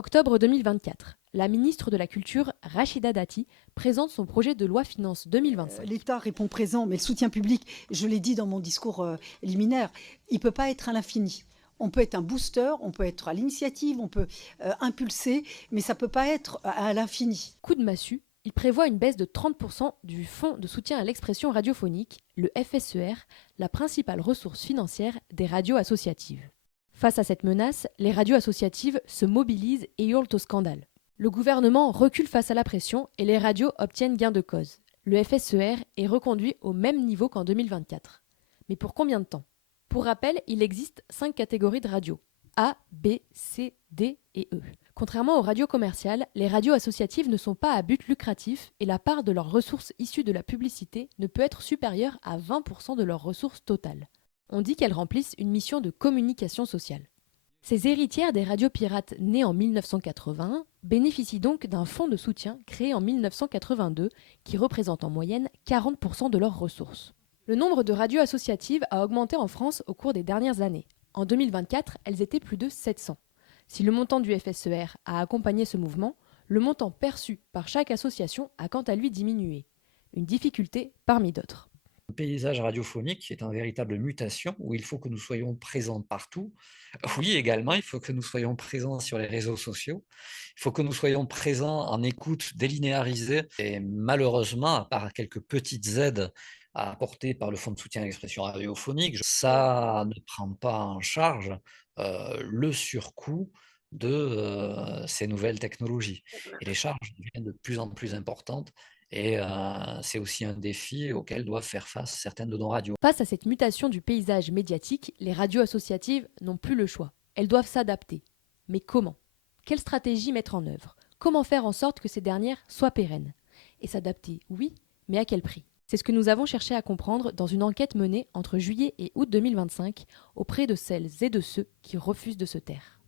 Octobre 2024, la ministre de la Culture, Rachida Dati, présente son projet de loi finance 2025. L'État répond présent, mais le soutien public, je l'ai dit dans mon discours liminaire, il ne peut pas être à l'infini. On peut être un booster, on peut être à l'initiative, on peut impulser, mais ça ne peut pas être à l'infini. Coup de massue, il prévoit une baisse de 30% du Fonds de soutien à l'expression radiophonique, le FSER, la principale ressource financière des radios associatives. Face à cette menace, les radios associatives se mobilisent et hurlent au scandale. Le gouvernement recule face à la pression et les radios obtiennent gain de cause. Le FSER est reconduit au même niveau qu'en 2024. Mais pour combien de temps ? Pour rappel, il existe 5 catégories de radios. A, B, C, D et E. Contrairement aux radios commerciales, les radios associatives ne sont pas à but lucratif et la part de leurs ressources issues de la publicité ne peut être supérieure à 20% de leurs ressources totales. On dit qu'elles remplissent une mission de communication sociale. Ces héritières des radios pirates nées en 1981 bénéficient donc d'un fonds de soutien créé en 1982 qui représente en moyenne 40% de leurs ressources. Le nombre de radios associatives a augmenté en France au cours des dernières années. En 2024, elles étaient plus de 700. Si le montant du FSER a accompagné ce mouvement, le montant perçu par chaque association a quant à lui diminué. Une difficulté parmi d'autres. Le paysage radiophonique est en véritable mutation où il faut que nous soyons présents partout. Oui, également, il faut que nous soyons présents sur les réseaux sociaux. Il faut que nous soyons présents en écoute délinéarisée. Et malheureusement, à part quelques petites aides apportées par le Fonds de soutien à l'expression radiophonique, ça ne prend pas en charge le surcoût de ces nouvelles technologies. Et les charges deviennent de plus en plus importantes. Et c'est aussi un défi auquel doivent faire face certaines de nos radios. Face à cette mutation du paysage médiatique, les radios associatives n'ont plus le choix. Elles doivent s'adapter. Mais comment ? Quelle stratégie mettre en œuvre ? Comment faire en sorte que ces dernières soient pérennes ? Et s'adapter, oui, mais à quel prix ? C'est ce que nous avons cherché à comprendre dans une enquête menée entre juillet et août 2025 auprès de celles et de ceux qui refusent de se taire.